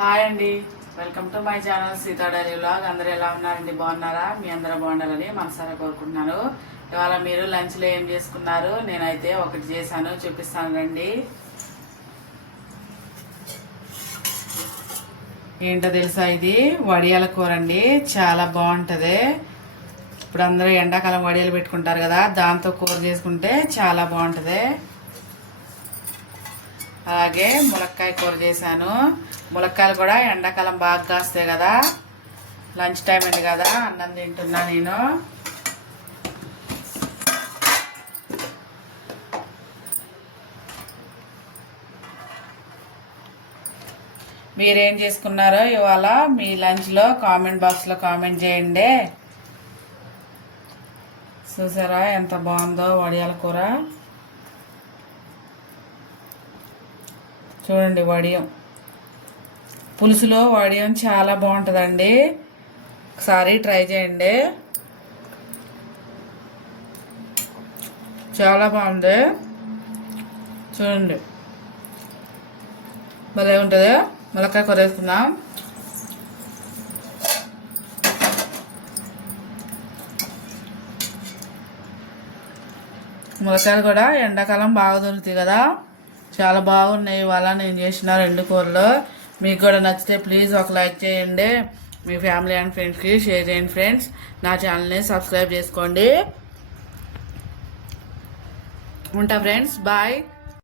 Hi అండి. Welcome to my channel Sita diary vlog అందరూ ఎలా ఉన్నారండి? బాగున్నారా? మీ అందరూ బాగుండాలని మనసారా కోరుకుంటున్నాను. ఇవాళ మీరు లంచ్లో ఏం చేసుకున్నారు? నేనైతే ఒకటి చేశాను. చూపిస్తాను రండి. ఏంటో తెలుసా ఇది? వడియాల కూర అండి. చాలా బాగుంటుంది. ఇప్పుడు అందరూ ఎండాకాలం వడియాలు పెట్టుకుంటారు కదా దాంతో కూర చేసుకుంటే చాలా బాగుంటుంది. అలాగే ములక్కాయ కూర చేశాను. ములక్కాయలు కూడా ఎండాకాలం బాగా కాస్తాయి కదా. లంచ్ టైం అండి కదా అన్నం తింటున్నా నేను. మీరేం చేసుకున్నారో ఇవాళ మీ లంచ్లో కామెంట్ బాక్స్లో కామెంట్ చేయండి. చూసారా ఎంత బాగుందో వడియాల కూర. చూడండి వడియం. పులుసులో వడియం చాలా బాగుంటుందండి. ఒకసారి ట్రై చేయండి. చాలా బాగుంది. చూడండి. భలే ఉంటుంది. ములక్కాయ కూర వేసుకుందాం. ములక్కాయలు కూడా ఎండాకాలం బాగా దొరుకుతాయి కదా. చాలా బాగున్నాయి. ఇవాళ నేను చేసిన రెండు కూరలు. మీకు కూడా నచ్చితే ప్లీజ్ ఒక లైక్ చేయండి. మీ ఫ్యామిలీ అండ్ ఫ్రెండ్స్కి షేర్ చేయండి ఫ్రెండ్స్ నా ఛానల్ని సబ్స్క్రైబ్ చేసుకోండి. ఉంటా ఫ్రెండ్స్ బాయ్